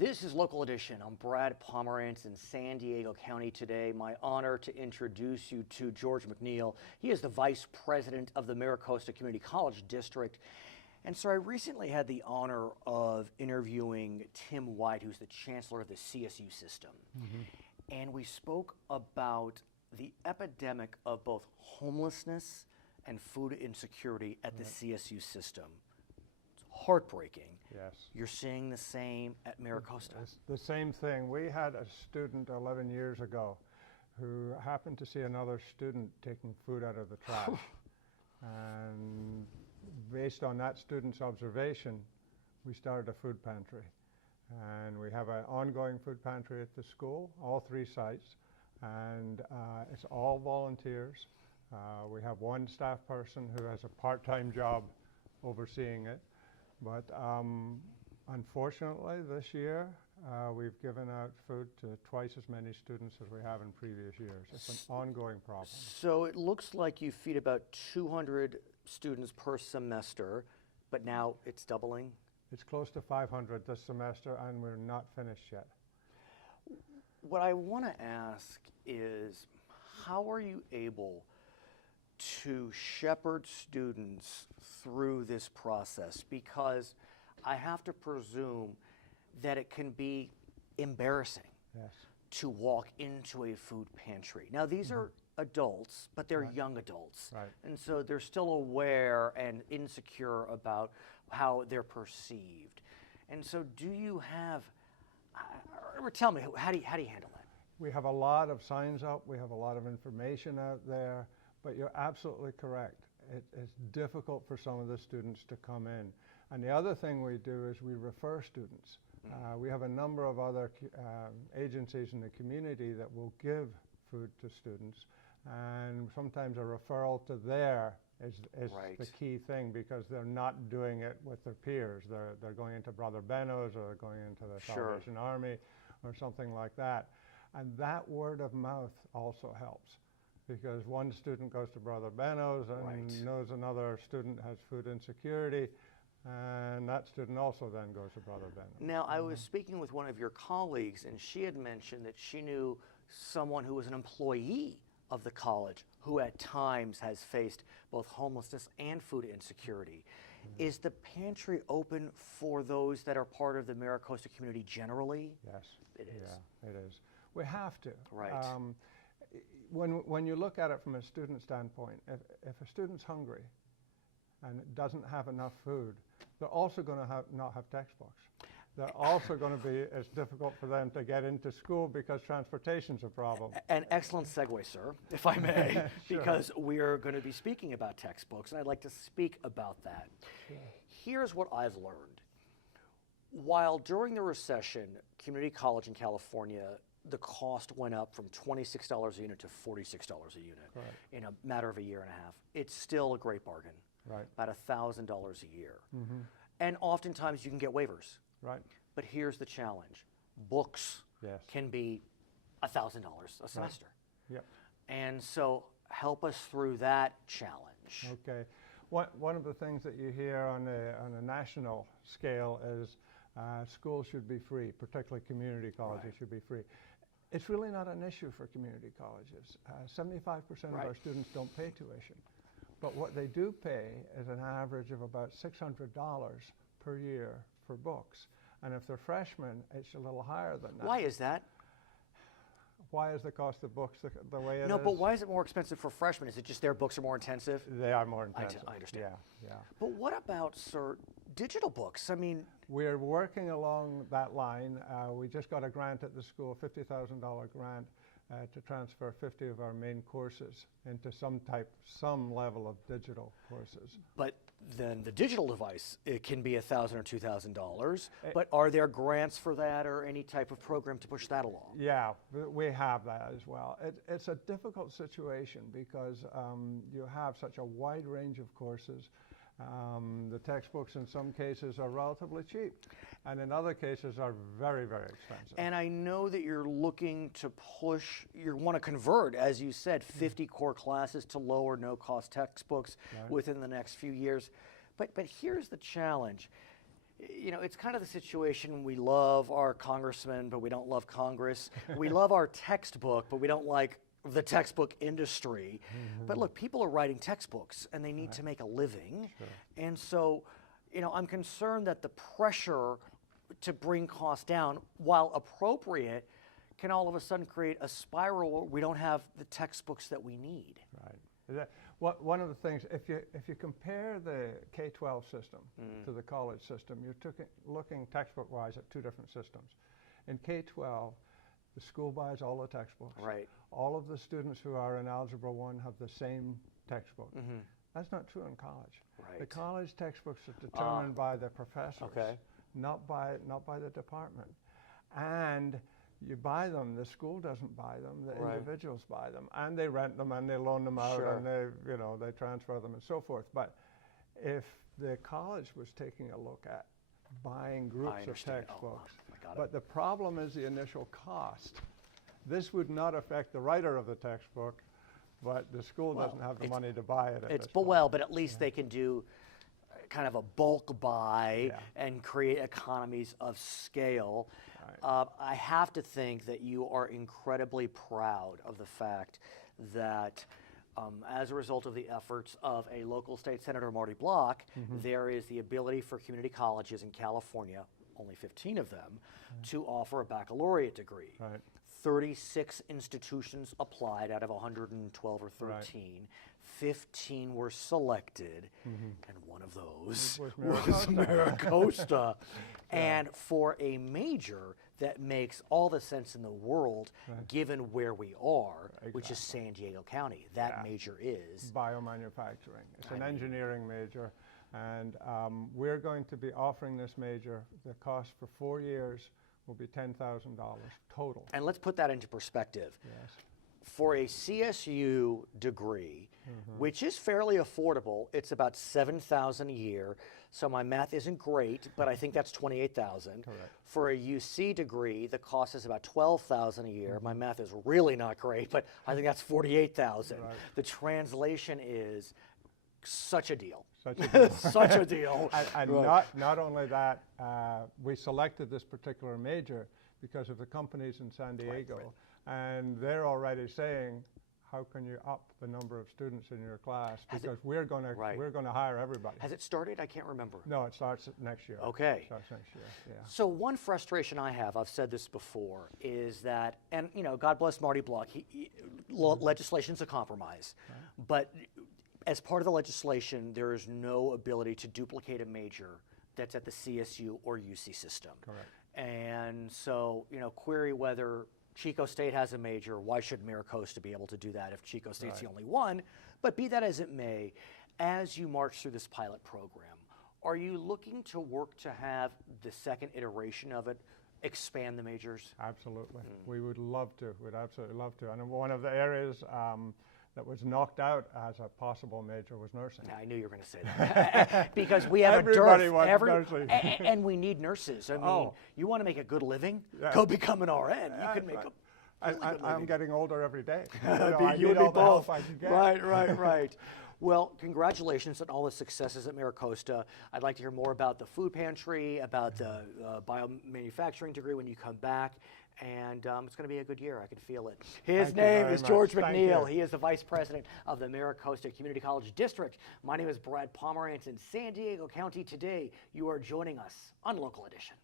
This is Local Edition. I'm Brad Pomerance in San Diego County today. My honor to introduce you to George McNeil. He is the Vice President of the MiraCosta Community College District. And so I recently had the honor of interviewing Tim White, who's the Chancellor of the CSU system. And we spoke about the epidemic of both homelessness and food insecurity at the CSU system. It's heartbreaking. Yes. You're seeing the same at MiraCosta. It's the same thing. We had a student 11 years ago who happened to see another student taking food out of the trash. And based on that student's observation, we started a food pantry. And we have an ongoing food pantry at the school, all 3 sites. And it's all volunteers. We have one staff person who has a part-time job overseeing it. But unfortunately, this year, we've given out food to twice as many students as we have in previous years. It's an ongoing problem. So it looks like you feed about 200 students per semester, but now it's doubling? It's close to 500 this semester, and we're not finished yet. What I want to ask is, how are you able to shepherd students through this process? Because I have to presume that it can be embarrassing to walk into a food pantry. Now, these are adults, but they're young adults. And so they're still aware and insecure about how they're perceived. And so do you have, or tell me, how do you handle that? We have a lot of signs up. We have a lot of information out there. But you're absolutely correct. It's difficult for some of the students to come in. And the other thing we do is we refer students. We have a number of other agencies in the community that will give food to students. And sometimes a referral to there is the key thing, because they're not doing it with their peers. They're going into Brother Benno's, or they're going into the Salvation Army or something like that. And that word of mouth also helps. Because one student goes to Brother Benno's and knows another student has food insecurity, and that student also then goes to Brother Benno's. Now, I was speaking with one of your colleagues, and she had mentioned that she knew someone who was an employee of the college who at times has faced both homelessness and food insecurity. Is the pantry open for those that are part of the MiraCosta community generally? Yes. It is. Yeah, it is. We have to. Right. When you look at it from a student standpoint, if a student's hungry and doesn't have enough food, they're also going to not have textbooks. They're also going to be, it's difficult for them to get into school because transportation's a problem. An excellent segue, sir, if I may, because we are going to be speaking about textbooks, and I'd like to speak about that. Here's what I've learned. While during the recession, community college in California, the cost went up from $26 a unit to $46 a unit in a matter of a year and a half. It's still a great bargain, about $1,000 a year. And oftentimes you can get waivers. But here's the challenge. Books can be $1,000 a semester. And so help us through that challenge. Okay. One of the things that you hear on a national scale is schools should be free, particularly community colleges should be free. It's really not an issue for community colleges. 75% of our students don't pay tuition. But what they do pay is an average of about $600 per year for books. And if they're freshmen, it's a little higher than that. Why is that? Why is the cost of books the way it is? No, but why is it more expensive for freshmen? Is it just their books are more intensive? They are more intensive. I understand. Yeah. But what about, sir, digital books? I mean, we're working along that line. We just got a grant at the school, a $50,000 grant to transfer 50 of our main courses into some level of digital courses. But then the digital device, it can be $1,000 or $2,000. But are there grants for that or any type of program to push that along? Yeah, we have that as well. It's a difficult situation because you have such a wide range of courses. The textbooks in some cases are relatively cheap, and in other cases are very, very expensive. And I know that you're looking to push, you want to convert, as you said, 50 core classes to low or no-cost textbooks within the next few years. But here's the challenge. you know, it's kind of the situation, we love our congressman, but we don't love Congress. We love our textbook, but we don't like the textbook industry. But look, people are writing textbooks and they need to make a living. And so, you know, I'm concerned that the pressure to bring costs down, while appropriate, can all of a sudden create a spiral where we don't have the textbooks that we need. Right. One of the things, if you compare the K-12 system to the college system, you're looking textbook-wise at two different systems. In K-12, the school buys all the textbooks. Right. All of the students who are in Algebra 1 have the same textbook. That's not true in college. Right. The college textbooks are determined by the professors, not by the department. And you buy them, the school doesn't buy them, the individuals buy them, and they rent them and they loan them out and they, you know, they transfer them and so forth. But if the college was taking a look at buying groups of textbooks, but the problem is the initial cost. This would not affect the writer of the textbook, but the school doesn't have the money to buy it. But at least they can do kind of a bulk buy and create economies of scale. I have to think that you are incredibly proud of the fact that as a result of the efforts of a local state senator, Marty Block, there is the ability for community colleges in California, only 15 of them, to offer a baccalaureate degree. 36 institutions applied out of 112 or 13. 15 were selected, and one of those was MiraCosta. And for a major that makes all the sense in the world, given where we are, which is San Diego County, that major is biomanufacturing. It's an engineering major, and we're going to be offering this major. The cost for 4 years will be $10,000 total. And let's put that into perspective. Yes. For a CSU degree, which is fairly affordable, it's about $7,000 a year. So my math isn't great, but I think that's $28,000. Correct. For a UC degree, the cost is about $12,000 a year. My math is really not great, but I think that's $48,000. The translation is such a deal. Such a deal. Such a deal. And not only that, we selected this particular major because of the companies in San Diego. And they're already saying, how can you up the number of students in your class? Because we're going to hire everybody. Has it started? I can't remember. No, it starts next year. Okay. It starts next year, yeah. So one frustration I have, I've said this before, is that, and you know, God bless Marty Block, legislation's a compromise. But as part of the legislation, there is no ability to duplicate a major that's at the CSU or UC system. Correct. And so, you know, query whether Chico State has a major, why should MiraCosta be able to do that if Chico State's the only one? But be that as it may, as you march through this pilot program, are you looking to work to have the second iteration of it expand the majors? Absolutely. We would love to. We'd absolutely love to. And one of the areas that was knocked out as a possible major was nursing. I knew you were going to say that. Because we have Everybody a wants dearth. nursing. And we need nurses. I mean, you want to make a good living? Go become an RN. You can make a really good I'm living. getting older every day. I need all the help I can get. Right. Well, congratulations on all the successes at MiraCosta. I'd like to hear more about the food pantry, about the biomanufacturing degree when you come back. And it's going to be a good year. I can feel it. His name is George McNeil. He is the Vice President of the MiraCosta Community College District. My name is Brad Pomerance in San Diego County. Today, you are joining us on Local Edition.